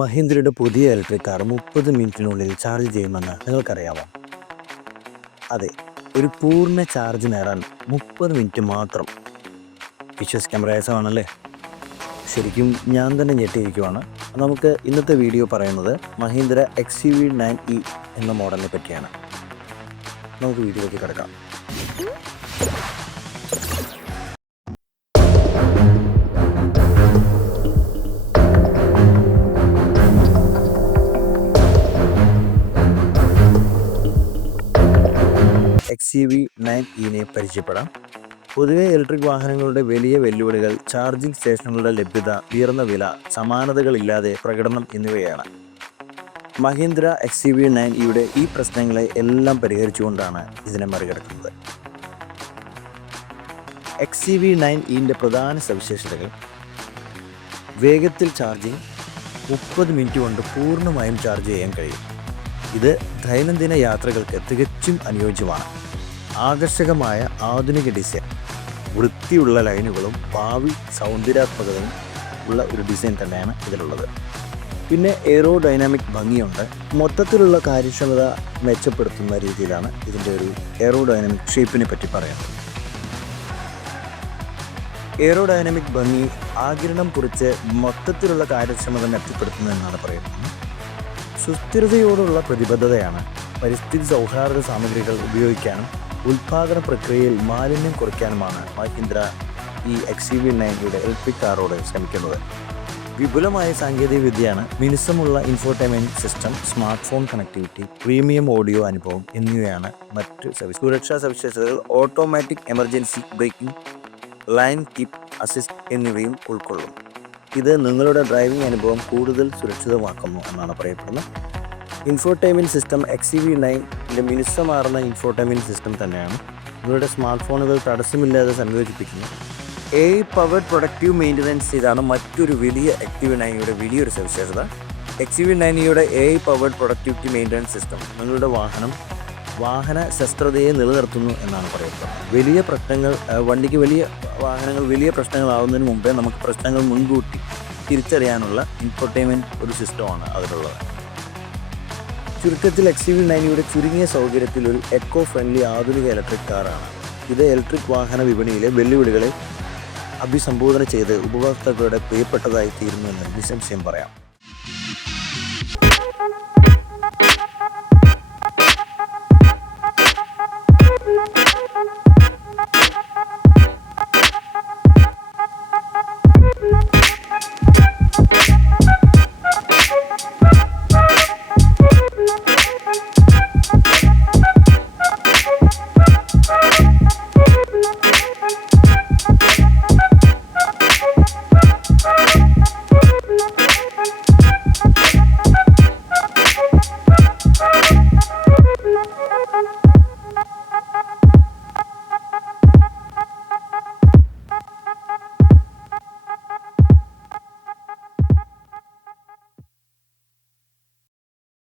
മഹീന്ദ്രയുടെ പുതിയ electric car 30 മിനിറ്റിനുള്ളിൽ charge ചെയ്യുമെന്ന് നിങ്ങൾക്കറിയാമോ? അതെ, ഒരു പൂർണ്ണ ചാർജ് നേടാൻ 30 മിനിറ്റ് മാത്രം. വിശ്വസിക്കാൻ പ്രയാസമാണല്ലേ? ശരിക്കും ഞാൻ തന്നെ ഞെട്ടിയിരിക്കുവാണ്. നമുക്ക് ഇന്നത്തെ വീഡിയോ പറയുന്നത് മഹീന്ദ്ര XUV9e എന്ന മോഡലിനെ പറ്റിയാണ്. നമുക്ക് വീഡിയോയിലേക്ക് കിടക്കാം. XUV9e പരിചയപ്പെടാം. പൊതുവെ ഇലക്ട്രിക് വാഹനങ്ങളുടെ വലിയ വെല്ലുവിളികൾ ചാർജിംഗ് സ്റ്റേഷനുകളുടെ ലഭ്യത, ഉയർന്ന വില, സമാനതകളില്ലാതെ പ്രകടനം എന്നിവയാണ്. മഹീന്ദ്ര XUV9eയുടെ ഈ പ്രശ്നങ്ങളെ എല്ലാം പരിഹരിച്ചുകൊണ്ടാണ് ഇതിനെ മറികടക്കുന്നത്. XUV9eന്റെ പ്രധാന സവിശേഷതകൾ: വേഗത്തിൽ ചാർജിംഗ്, 30 മിനിറ്റ് കൊണ്ട് പൂർണ്ണമായും ചാർജ് ചെയ്യാൻ കഴിയും. ഇത് ദൈനംദിന യാത്രകൾക്ക് തികച്ചും അനുയോജ്യമാണ്. ആകർഷകമായ ആധുനിക ഡിസൈൻ, വൃത്തിയുള്ള ലൈനുകളും ഭാവി സൗന്ദര്യാത്മകതയും ഉള്ള ഒരു ഡിസൈൻ തന്നെയാണ് ഇതിലുള്ളത്. പിന്നെ എയറോഡൈനാമിക് ഭംഗിയുണ്ട്. മൊത്തത്തിലുള്ള കാര്യക്ഷമത മെച്ചപ്പെടുത്തുന്ന രീതിയിലാണ് ഇതിൻ്റെ ഒരു എയറോഡൈനാമിക് ഷേപ്പിനെ പറ്റി പറയുന്നത്. എയറോഡൈനാമിക് ഭംഗി ആഗിരണം കുറിച്ച് മൊത്തത്തിലുള്ള കാര്യക്ഷമത മെച്ചപ്പെടുത്തുന്നു എന്നാണ് പറയുന്നത്. സുസ്ഥിരതയോടുള്ള പ്രതിബദ്ധതയാണ്. പരിസ്ഥിതി സൗഹാർദ്ദ സാമഗ്രികൾ ഉപയോഗിക്കാനും ഉൽപ്പാദന പ്രക്രിയയിൽ മാലിന്യം കുറയ്ക്കാനുമാണ് മഹീന്ദ്ര ഈ XUV9യുടെ ഇലക്ട്രിക് കാറോട് ശ്രമിക്കുന്നത്. വിപുലമായ സാങ്കേതിക വിദ്യയാണ്. മിനുസമുള്ള infotainment system, smart phone connectivity, premium audio അനുഭവം എന്നിവയാണ് മറ്റ് സുരക്ഷാ സവിശേഷതകൾ. Automatic emergency braking, lane keep assist എന്നിവയും ഉൾക്കൊള്ളും. ഇത് നിങ്ങളുടെ ഡ്രൈവിംഗ് അനുഭവം കൂടുതൽ സുരക്ഷിതമാക്കുന്നു എന്നാണ് പറയപ്പെടുന്നത്. ഇൻഫോർടൈൻമെൻറ്റ് സിസ്റ്റം XUV9ൻ്റെ മിനുസമാർന്ന ഇൻഫോർടൈൻമെൻറ്റ് സിസ്റ്റം തന്നെയാണ്. നിങ്ങളുടെ സ്മാർട്ട് ഫോണുകൾ തടസ്സമില്ലാതെ സംയോജിപ്പിക്കുന്നു. AI പവർഡ് പ്രൊഡക്റ്റീവ് മെയിൻ്റനൻസ്, ഇതാണ് മറ്റൊരു വലിയ XUV9യുടെ വലിയൊരു സവിശേഷത. XUV9യുടെ AI powered productivity maintenance system നിങ്ങളുടെ വാഹന ശസ്ത്രതയെ നിലനിർത്തുന്നു എന്നാണ് പറയപ്പെടുന്നത്. വലിയ പ്രശ്നങ്ങളാവുന്നതിന് മുമ്പേ നമുക്ക് പ്രശ്നങ്ങൾ മുൻകൂട്ടി തിരിച്ചറിയാനുള്ള ഇൻഫോർടൈൻമെൻറ്റ് ഒരു സിസ്റ്റമാണ് അതിലുള്ളത്. ചുരുക്കത്തിൽ XUV9യുടെ ചുരുങ്ങിയ സൗകര്യത്തിൽ ഒരു എക്കോ ഫ്രണ്ട്ലി ആധുനിക ഇലക്ട്രിക് കാറാണ്. ഇത് ഇലക്ട്രിക് വാഹന വിപണിയിലെ വെല്ലുവിളികളെ അഭിസംബോധന ചെയ്ത് ഉപഭോക്താക്കളുടെ പ്രിയപ്പെട്ടതായി തീരുന്നുവെന്ന് നിസ്സംശയം പറയാം.